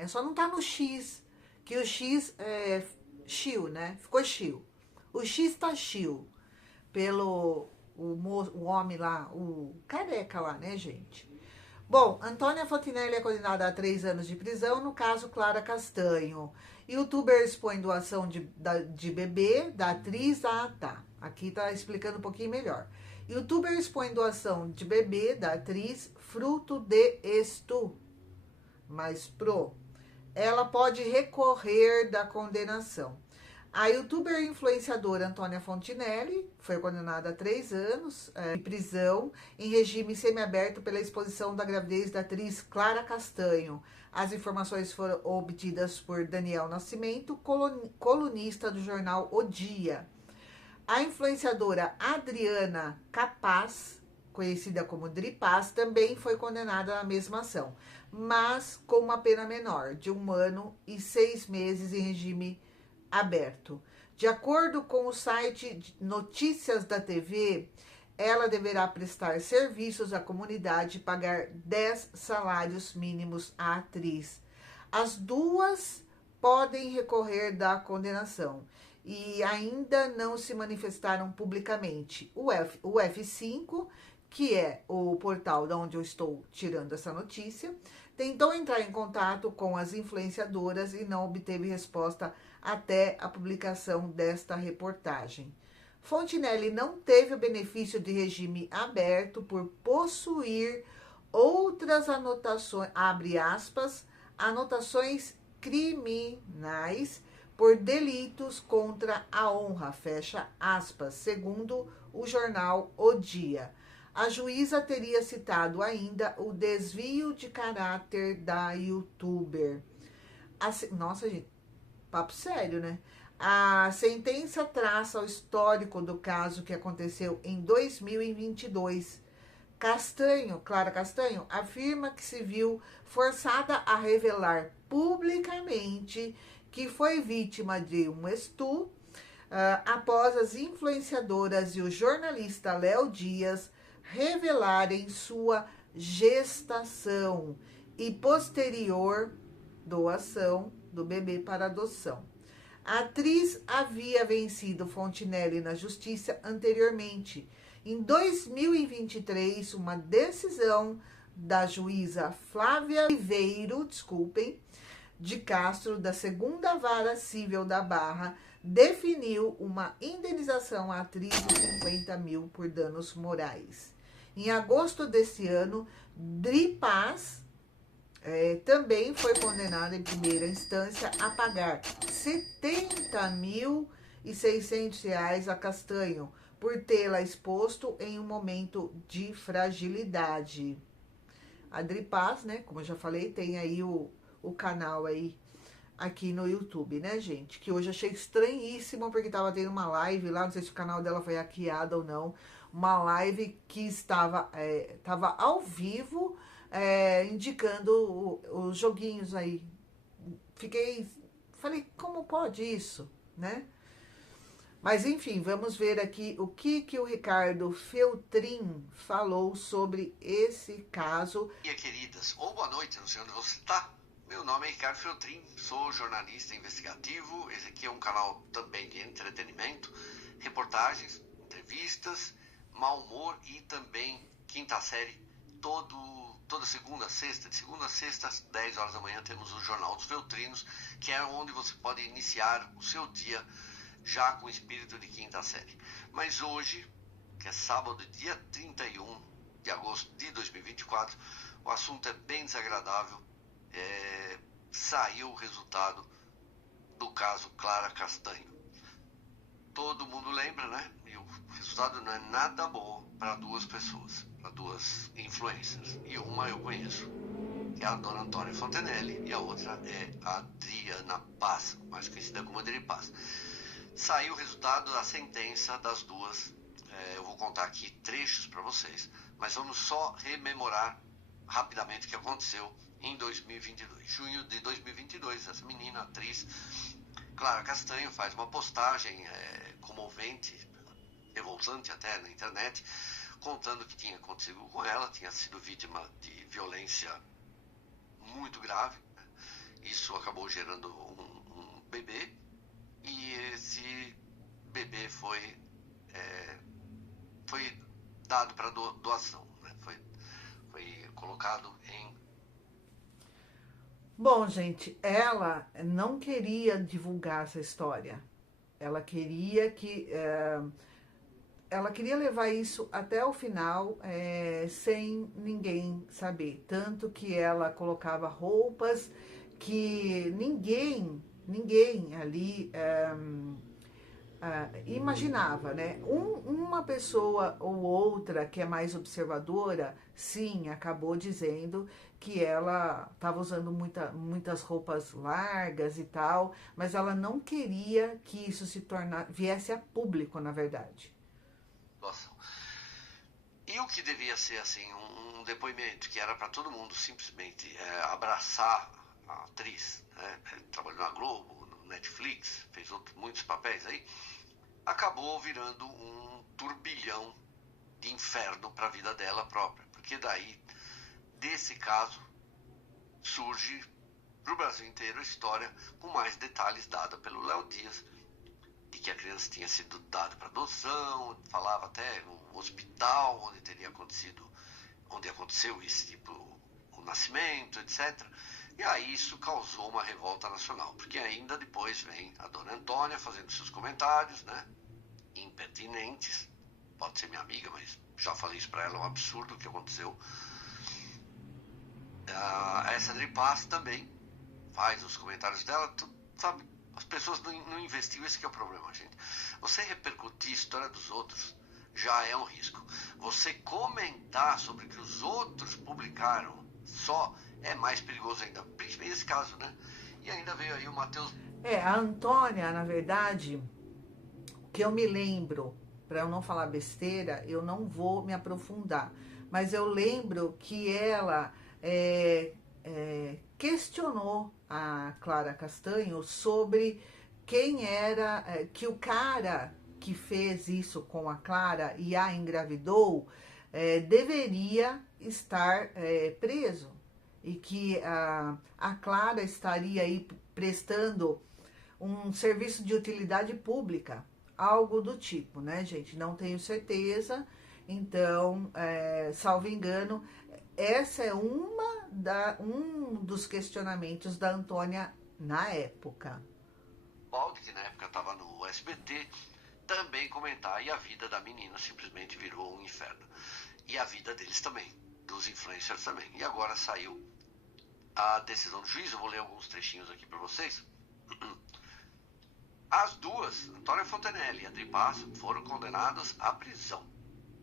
É só não tá no X, que o X é chill, né? Ficou chill. O X tá chill pelo o homem lá, o careca lá, né, gente? Bom, Antônia Fontinelli é condenada a 3 anos de prisão no caso Clara Castanho. Youtuber expõe doação de bebê da atriz. Ah, tá. Aqui tá explicando um pouquinho melhor. Youtuber expõe doação de bebê da atriz fruto de estu. Mas ela pode recorrer da condenação. A youtuber influenciadora Antônia Fontinelli foi condenada a 3 anos de prisão em regime semiaberto pela exposição da gravidez da atriz Clara Castanho. As informações foram obtidas por Daniel Nascimento, colunista do jornal O Dia. A influenciadora Adriana Capaz, conhecida como Dripaz, também foi condenada na mesma ação, mas com uma pena menor, de 1 ano e 6 meses em regime aberto. De acordo com o site Notícias da TV, ela deverá prestar serviços à comunidade e pagar 10 salários mínimos à atriz. As duas podem recorrer da condenação e ainda não se manifestaram publicamente. O F5, que é o portal de onde eu estou tirando essa notícia, tentou entrar em contato com as influenciadoras e não obteve resposta até a publicação desta reportagem. Fontinelli não teve o benefício de regime aberto por possuir outras anotações, abre aspas, anotações criminais por delitos contra a honra, fecha aspas, segundo o jornal O Dia. A juíza teria citado ainda o desvio de caráter da youtuber. Nossa, gente, papo sério, né? A sentença traça o histórico do caso que aconteceu em 2022. Clara Castanho, afirma que se viu forçada a revelar publicamente que foi vítima de um estupro após as influenciadoras e o jornalista Léo Dias revelarem sua gestação e posterior doação do bebê para adoção. A atriz havia vencido Fontinelli na justiça anteriormente. Em 2023, uma decisão da juíza Flávia Ribeiro, de Castro, da segunda vara civil da Barra, definiu uma indenização à atriz de 50 mil por danos morais. Em agosto desse ano, Dripaz também foi condenada em primeira instância a pagar R$ 70.600 a Castanho por tê-la exposto em um momento de fragilidade. A Dripaz, né, como eu já falei, tem aí o canal aí aqui no YouTube, né, gente? Que hoje achei estranhíssimo, porque tava tendo uma live lá, não sei se o canal dela foi hackeado ou não, uma live que estava tava ao vivo, indicando os joguinhos aí. Falei, como pode isso, né? Mas enfim, vamos ver aqui o que o Ricardo Feltrin falou sobre esse caso. Minha queridas, ou boa noite, não sei onde você está. Meu nome é Ricardo Feltrin, sou jornalista investigativo. Esse aqui é um canal também de entretenimento, reportagens, entrevistas, mau humor e também quinta série. Toda segunda a sexta, de segunda a sexta às 10 horas da manhã, temos o Jornal dos Feltrinos, que é onde você pode iniciar o seu dia já com o espírito de quinta série. Mas hoje, que é sábado, dia 31 de agosto de 2024, o assunto é bem desagradável. Saiu o resultado do caso Clara Castanho. Todo mundo lembra, né? E o resultado não é nada bom para duas pessoas, para duas influencers. E uma eu conheço, que é a dona Antônia Fontinelli, e a outra é a Adriana Paz, mais conhecida como Adri Paz. Saiu o resultado da sentença das duas. Eu vou contar aqui trechos para vocês, mas vamos só rememorar rapidamente o que aconteceu em 2022. Junho de 2022, essa menina, atriz Clara Castanho, faz uma postagem comovente, revoltante até na internet, contando o que tinha acontecido com ela. Tinha sido vítima de violência muito grave, né? acabou gerando um bebê, e esse bebê foi dado para doação, né? Foi colocado em... Bom, gente, ela não queria divulgar essa história. Ela queria ela queria levar isso até o final, sem ninguém saber. Tanto que ela colocava roupas que ninguém ali imaginava, né? Uma pessoa ou outra que é mais observadora, sim, acabou dizendo que ela estava usando muitas roupas largas e tal, mas ela não queria que isso viesse a público, na verdade. Doação. E o que devia ser assim um depoimento que era para todo mundo simplesmente abraçar a atriz, né? Trabalhou na Globo, no Netflix, fez muitos papéis aí, acabou virando um turbilhão de inferno para a vida dela própria, porque daí desse caso surge para o Brasil inteiro a história com mais detalhes dada pelo Léo Dias, de que a criança tinha sido dada para adoção, falava até no hospital onde aconteceu esse tipo, o nascimento, etc. E aí isso causou uma revolta nacional, porque ainda depois vem a dona Antônia fazendo seus comentários, né, impertinentes, pode ser minha amiga, mas já falei isso para ela, é um absurdo o que aconteceu. Essa Adri Paz também faz os comentários dela, sabe, as pessoas não investiam, esse que é o problema, gente. Você repercutir a história dos outros já é um risco. Você comentar sobre o que os outros publicaram só é mais perigoso ainda, principalmente nesse caso, né? E ainda veio aí o Matheus... A Antônia, na verdade, que eu me lembro, para eu não falar besteira, eu não vou me aprofundar, mas eu lembro que ela questionou a Clara Castanho sobre quem era, que o cara que fez isso com a Clara e a engravidou deveria estar preso, e que a Clara estaria aí prestando um serviço de utilidade pública, algo do tipo, né, gente? Não tenho certeza. Então, salvo engano, essa é um dos questionamentos da Antônia na época. Baldi, que na época estava no SBT, também comentar, e a vida da menina simplesmente virou um inferno. E a vida deles também, dos influencers também. E agora saiu a decisão do juiz, eu vou ler alguns trechinhos aqui para vocês. As duas, Antônia Fontenelle e Adri Paz, foram condenadas à prisão,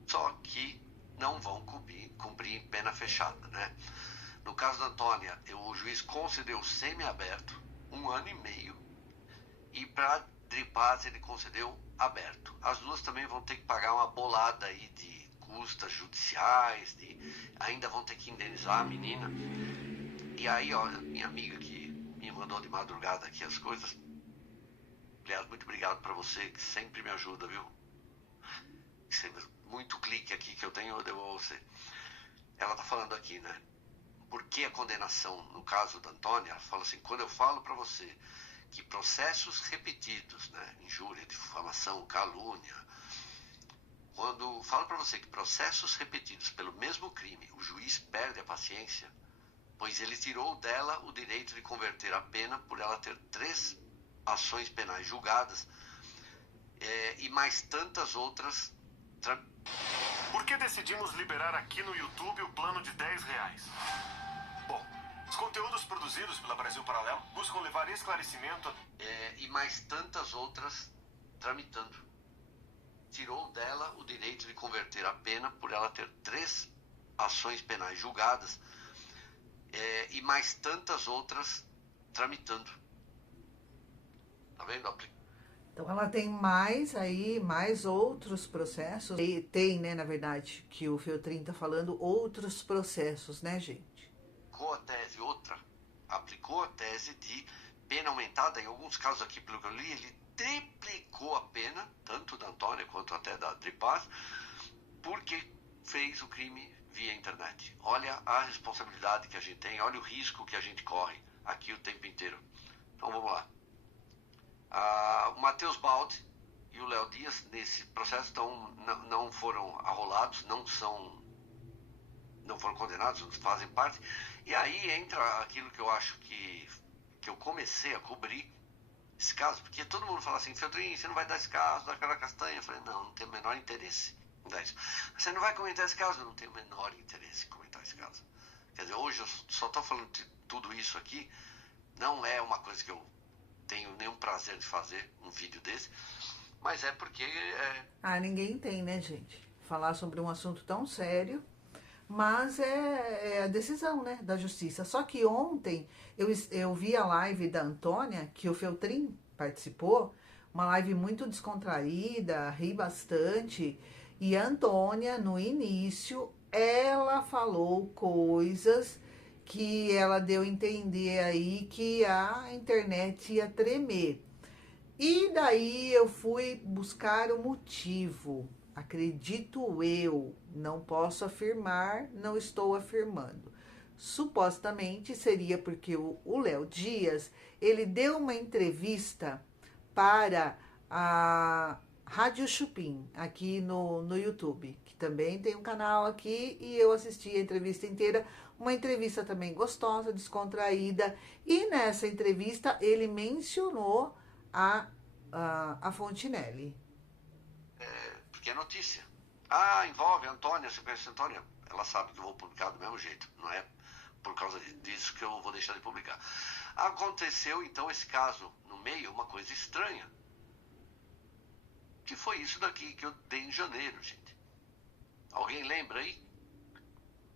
só que não vão cumprir pena fechada, né? No caso da Antônia, o juiz concedeu semi-aberto, 1 ano e meio, e para Adri Paz ele concedeu aberto. As duas também vão ter que pagar uma bolada aí de custas judiciais, ainda vão ter que indenizar a menina. E aí, olha, minha amiga que me mandou de madrugada aqui as coisas, aliás, muito obrigado para você, que sempre me ajuda, viu? Muito clique aqui que eu tenho, eu devo a você. Ela tá falando aqui, né? Por que a condenação? No caso da Antônia, ela fala assim, quando eu falo para você que processos repetidos, né? Injúria, difamação, calúnia, quando falo para você que processos repetidos pelo mesmo crime, o juiz perde a paciência, pois ele tirou dela o direito de converter a pena por ela ter 3 ações penais julgadas e mais tantas outras. Por que decidimos liberar aqui no YouTube o plano de R$10? Bom, os conteúdos produzidos pela Brasil Paralelo buscam levar esclarecimento e mais tantas outras tramitando. Tirou dela o direito de converter a pena por ela ter 3 ações penais julgadas e mais tantas outras tramitando. Tá vendo? Então ela tem mais outros processos. E tem, né, na verdade, que o Feltrin tá falando, outros processos, né, gente? Aplicou a tese de pena aumentada, em alguns casos aqui, pelo que eu li, ele triplicou a pena, tanto da Antônia quanto até da Adri Paz, porque fez o crime via internet. Olha a responsabilidade que a gente tem, olha o risco que a gente corre aqui o tempo inteiro. vamos lá. O Matheus Baldi e o Léo Dias, nesse processo, não foram arrolados, não foram condenados, fazem parte. E aí entra aquilo que eu acho que eu comecei a cobrir esse caso, porque todo mundo fala assim, Feltrin, você não vai dar esse caso da Clara Castanha? Eu falei, não tenho o menor interesse em dar isso. Você não vai comentar esse caso? Eu não tenho o menor interesse em comentar esse caso. Quer dizer, hoje eu só estou falando de tudo isso aqui, não é uma coisa que eu tenho nenhum prazer de fazer, um vídeo desse, mas é porque... ninguém tem, né, gente? Falar sobre um assunto tão sério, mas é a decisão, né, da justiça. Só que ontem eu vi a live da Antônia, que o Feltrin participou, uma live muito descontraída, ri bastante, e a Antônia, no início, ela falou coisas que ela deu a entender aí que a internet ia tremer. E daí eu fui buscar o motivo. Acredito eu, não posso afirmar, não estou afirmando. Supostamente seria porque o Léo Dias, ele deu uma entrevista para a Rádio Chupim, aqui no YouTube, que também tem um canal aqui, e eu assisti a entrevista inteira, uma entrevista também gostosa, descontraída, e nessa entrevista ele mencionou a Fontinelli. Porque é notícia. Envolve a Antônia, você conhece a Antônia? Ela sabe que eu vou publicar do mesmo jeito, não é por causa disso que eu vou deixar de publicar. Aconteceu então esse caso no meio, uma coisa estranha, que foi isso daqui que eu dei em janeiro, gente. Alguém lembra aí?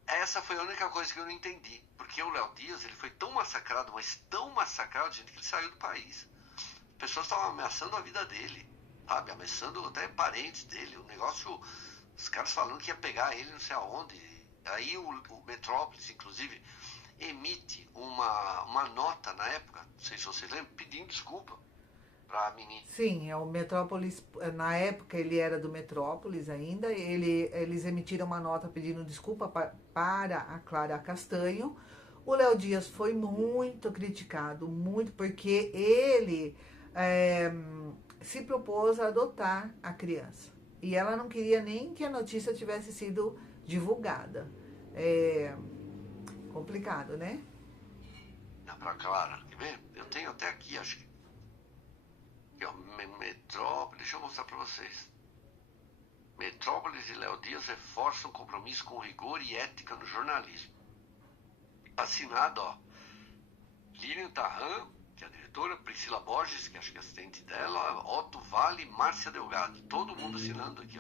Essa foi a única coisa que eu não entendi, porque o Léo Dias, ele foi tão massacrado, mas tão massacrado, gente, que ele saiu do país. As pessoas estavam ameaçando a vida dele, sabe, ameaçando até parentes dele, o negócio, os caras falando que ia pegar ele não sei aonde. Aí o Metrópolis, inclusive, emite uma nota na época, não sei se vocês lembram, pedindo desculpa para a menina. Sim, o Metrópolis, na época ele era do Metrópolis ainda, eles emitiram uma nota pedindo desculpa para a Clara Castanho. O Léo Dias foi muito criticado, muito, porque ele se propôs a adotar a criança. E ela não queria nem que a notícia tivesse sido divulgada. É complicado, né? Não, pra Clara, quer ver? Eu tenho até aqui, acho que Metrópolis, deixa eu mostrar para vocês. Metrópolis e Léo Dias reforçam o compromisso com rigor e ética no jornalismo. Assinado, Lilian Tarran, que é a diretora, Priscila Borges, que acho que é assistente dela, Otto Vale e Márcia Delgado. Todo mundo assinando aqui,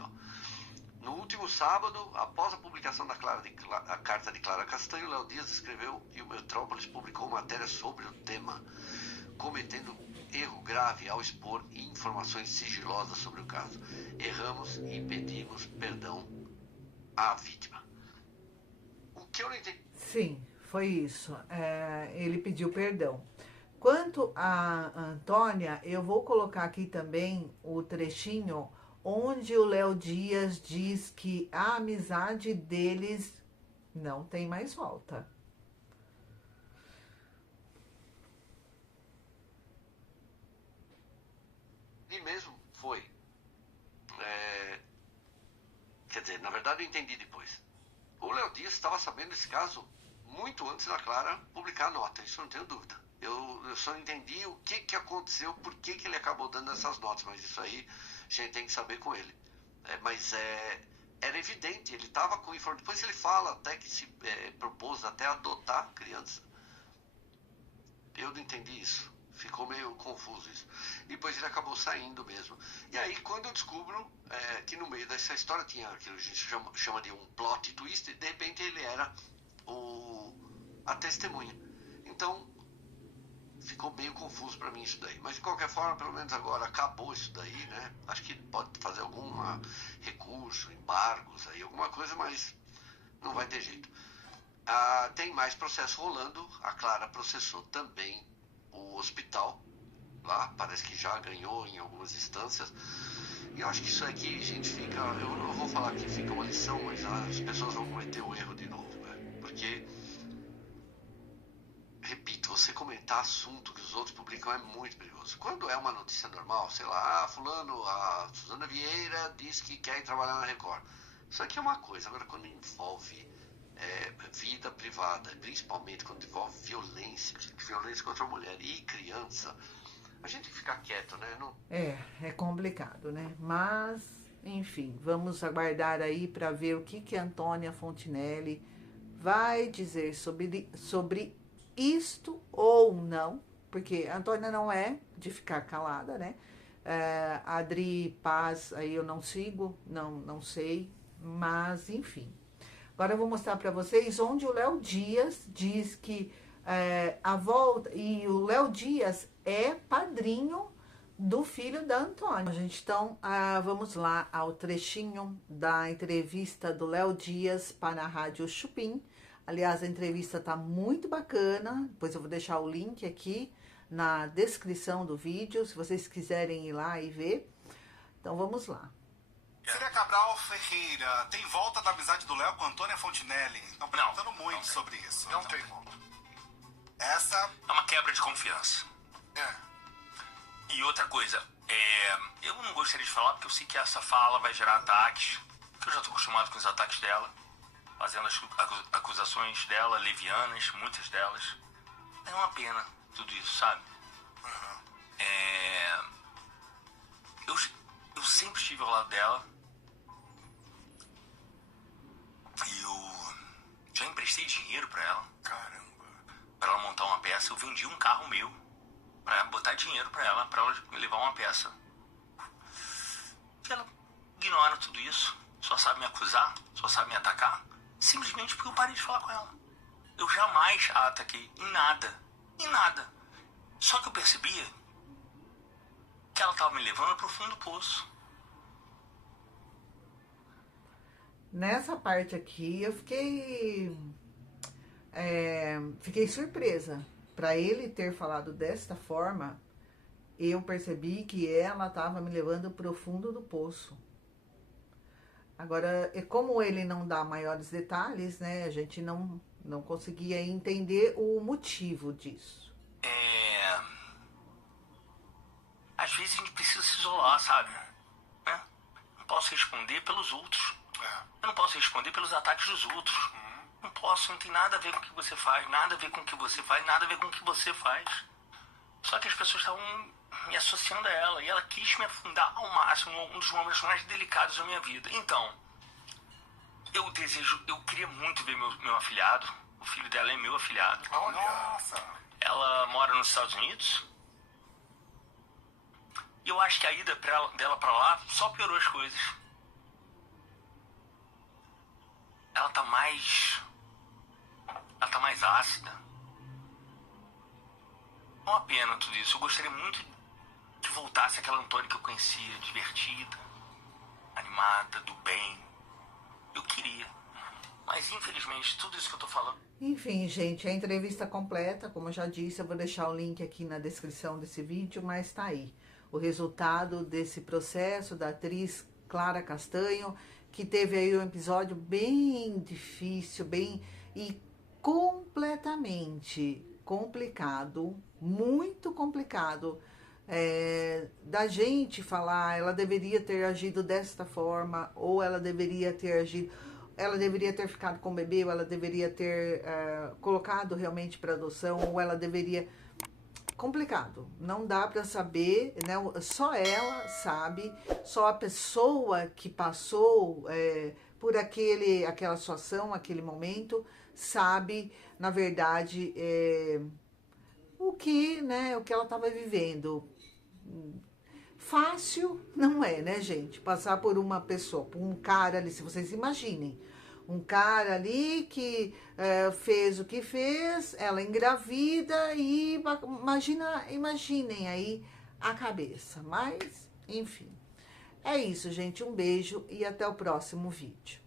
No último sábado, após a publicação da carta de Clara Castanho, Léo Dias escreveu e o Metrópolis publicou matéria sobre o tema, cometendo erro grave ao expor informações sigilosas sobre o caso. Erramos e pedimos perdão à vítima. O que eu não entendi... Sim, foi isso. Ele pediu perdão. Quanto a Antônia, eu vou colocar aqui também o trechinho onde o Léo Dias diz que a amizade deles não tem mais volta. E mesmo foi. Quer dizer, na verdade eu entendi depois. O Léo Dias estava sabendo desse caso muito antes da Clara publicar a nota, isso eu não tenho dúvida. Eu só entendi o que aconteceu, por que ele acabou dando essas notas, mas isso aí a gente tem que saber com ele. Era evidente, ele estava com informação. Depois ele fala até que se propôs até adotar criança. Eu não entendi isso. Ficou meio confuso isso. E depois ele acabou saindo mesmo. E aí, quando eu descubro que no meio dessa história tinha aquilo que a gente chama de um plot twist, e de repente ele era a testemunha. Então, ficou meio confuso para mim isso daí. Mas, de qualquer forma, pelo menos agora acabou isso daí, né? Acho que pode fazer algum recurso, embargos aí, alguma coisa, mas não vai ter jeito. Tem mais processo rolando. A Clara processou também o hospital lá, parece que já ganhou em algumas instâncias. E eu acho que isso aqui, gente, fica... Eu não vou falar que fica uma lição, mas as pessoas vão cometer o erro de novo, né? Porque, repito, você comentar inventar assunto que os outros publicam é muito perigoso. Quando é uma notícia normal, sei lá, fulano, a Suzana Vieira diz que quer ir trabalhar na Record. Isso aqui é uma coisa. Agora, quando envolve vida privada, principalmente quando envolve violência contra a mulher e criança, a gente tem que ficar quieto, né? Não... É complicado, né? Mas, enfim, vamos aguardar aí para ver o que a Antônia Fontinelli vai dizer sobre isto ou não, porque a Antônia não é de ficar calada, né? A Adri Paz, aí eu não sigo, não sei, mas enfim. Agora eu vou mostrar para vocês onde o Léo Dias diz que a volta, e o Léo Dias é padrinho do filho da Antônia. Gente, então vamos lá ao trechinho da entrevista do Léo Dias para a Rádio Chupim. Aliás, a entrevista tá muito bacana, depois eu vou deixar o link aqui na descrição do vídeo, se vocês quiserem ir lá e ver. Então vamos lá. Cília Cabral Ferreira, tem volta da amizade do Léo com Antônia Fontinelli? Estão perguntando muito sobre isso. Não tem volta. Essa é uma quebra de confiança. E outra coisa, eu não gostaria de falar porque eu sei que essa fala vai gerar ataques, que eu já estou acostumado com os ataques dela, fazendo as acusações dela, levianas, muitas delas. É uma pena tudo isso, sabe? Eu sempre estive ao lado dela. E eu já emprestei dinheiro pra ela. Caramba. Pra ela montar uma peça. Eu vendi um carro meu pra botar dinheiro pra ela levar uma peça. E ela ignora tudo isso. Só sabe me acusar, só sabe me atacar. Simplesmente porque eu parei de falar com ela. Eu jamais a ataquei em nada. Em nada. Só que eu percebia que ela estava me levando pro fundo do poço. Nessa parte aqui eu fiquei surpresa. Para ele ter falado desta forma, eu percebi que ela estava me levando pro fundo do poço. Agora, como ele não dá maiores detalhes, né, a gente não conseguia entender o motivo disso. Às vezes a gente precisa se isolar, sabe? Né? Não posso responder pelos outros. Eu não posso responder pelos ataques dos outros. Não posso, não tem nada a ver com o que você faz, nada a ver com o que você faz, nada a ver com o que você faz. Só que as pessoas estavam me associando a ela e ela quis me afundar ao máximo, um dos momentos mais delicados da minha vida. Então, eu queria muito ver meu afilhado. O filho dela é meu afilhado. Nossa. Ela mora nos Estados Unidos. E eu acho que a ida dela pra lá só piorou as coisas. Ela tá mais ácida. É uma pena tudo isso. Eu gostaria muito que voltasse aquela Antônia que eu conhecia, divertida, animada, do bem. Eu queria. Mas infelizmente, tudo isso que eu tô falando... Enfim, gente, a entrevista completa, como eu já disse, eu vou deixar o link aqui na descrição desse vídeo, mas tá aí. O resultado desse processo da atriz Clara Castanho, que teve aí um episódio bem difícil, e completamente complicado, muito complicado, da gente falar, ela deveria ter agido desta forma, ou ela deveria ter ficado com o bebê, ou ela deveria ter colocado realmente para adoção, ou ela deveria... Complicado, não dá para saber, né? Só ela sabe, só a pessoa que passou por aquela situação, aquele momento, sabe, na verdade, o que ela estava vivendo. Fácil não é, né, gente? Passar por uma pessoa, por um cara ali, se vocês imaginem. Um cara ali que fez o que fez, ela engravida e imaginem aí a cabeça. Mas, enfim, é isso, gente. Um beijo e até o próximo vídeo.